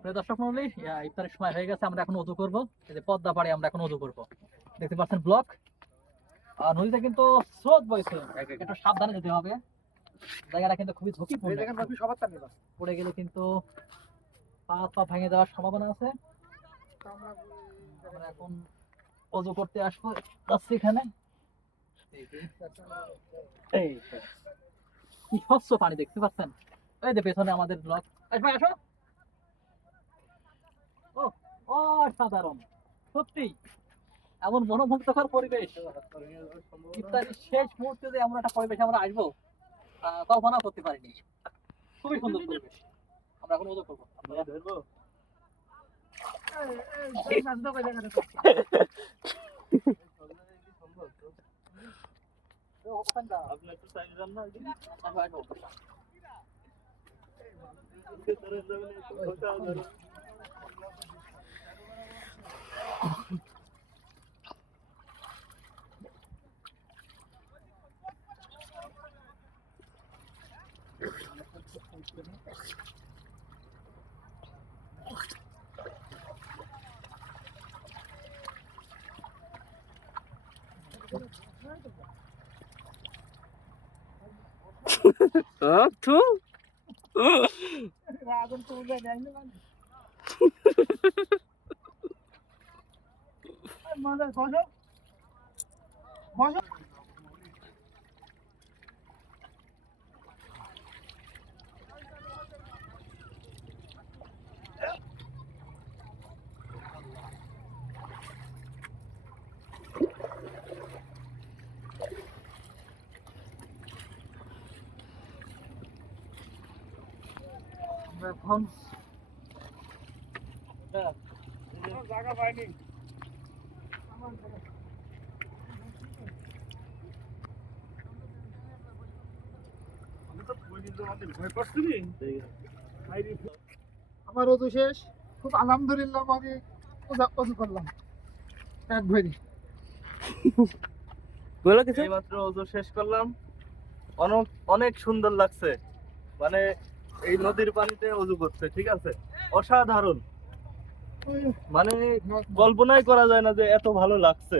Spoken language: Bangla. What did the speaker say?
প্রিয় দর্শক মণ্ডলী, ইফতারের সময় হয়ে গেছে। আমরা এখন ওযু করব। এই যে পদ্মা পাড়ে আমরা এখন ওযু করব। দেখতে পাচ্ছেন ব্লক। আর নদীতে কিন্তু স্রোত বইছে, একটু সাবধানে যেতে হবে। জায়গাটা কিন্তু খুবই ঝুঁকিপূর্ণ। এই জায়গায় সবার টানে না, পড়ে গেলে কিন্তু পা ভেঙে যাওয়ার সম্ভাবনা আছে। আমরা এখন ওযু করতে আসবো, যাচ্ছি এখানে। এই কি স্বচ্ছ পানি দেখতে পাচ্ছেন। এই যে পেছনে আমাদের ব্লক। ভাই আসো। ও অসাধারণ, সত্যি এমন মনোমুগ্ধকর পরিবেশ। ইফতারির শেষ মুহূর্তে যে এমন একটা পরিবেশে আমরা আসবো কল্পনা করতে পারিনি। খুবই সুন্দর পরিবেশ। আমরা এখন ওযু করবো। আপনি একটু সাইড দেন না। Tu? জায়গা পাইনি। আমার ওযু শেষ, খুব আলহামদুলিল্লাহ আমি ওযু করলাম এক ভরি। বলো কিছু। এইমাত্র ওযু শেষ করলাম, অনেক সুন্দর লাগছে। মানে এই নদীর পানিতে ওযু করছে, ঠিক আছে, অসাধারণ। মানে কল্পনাই করা যায় না যে এত ভালো লাগছে।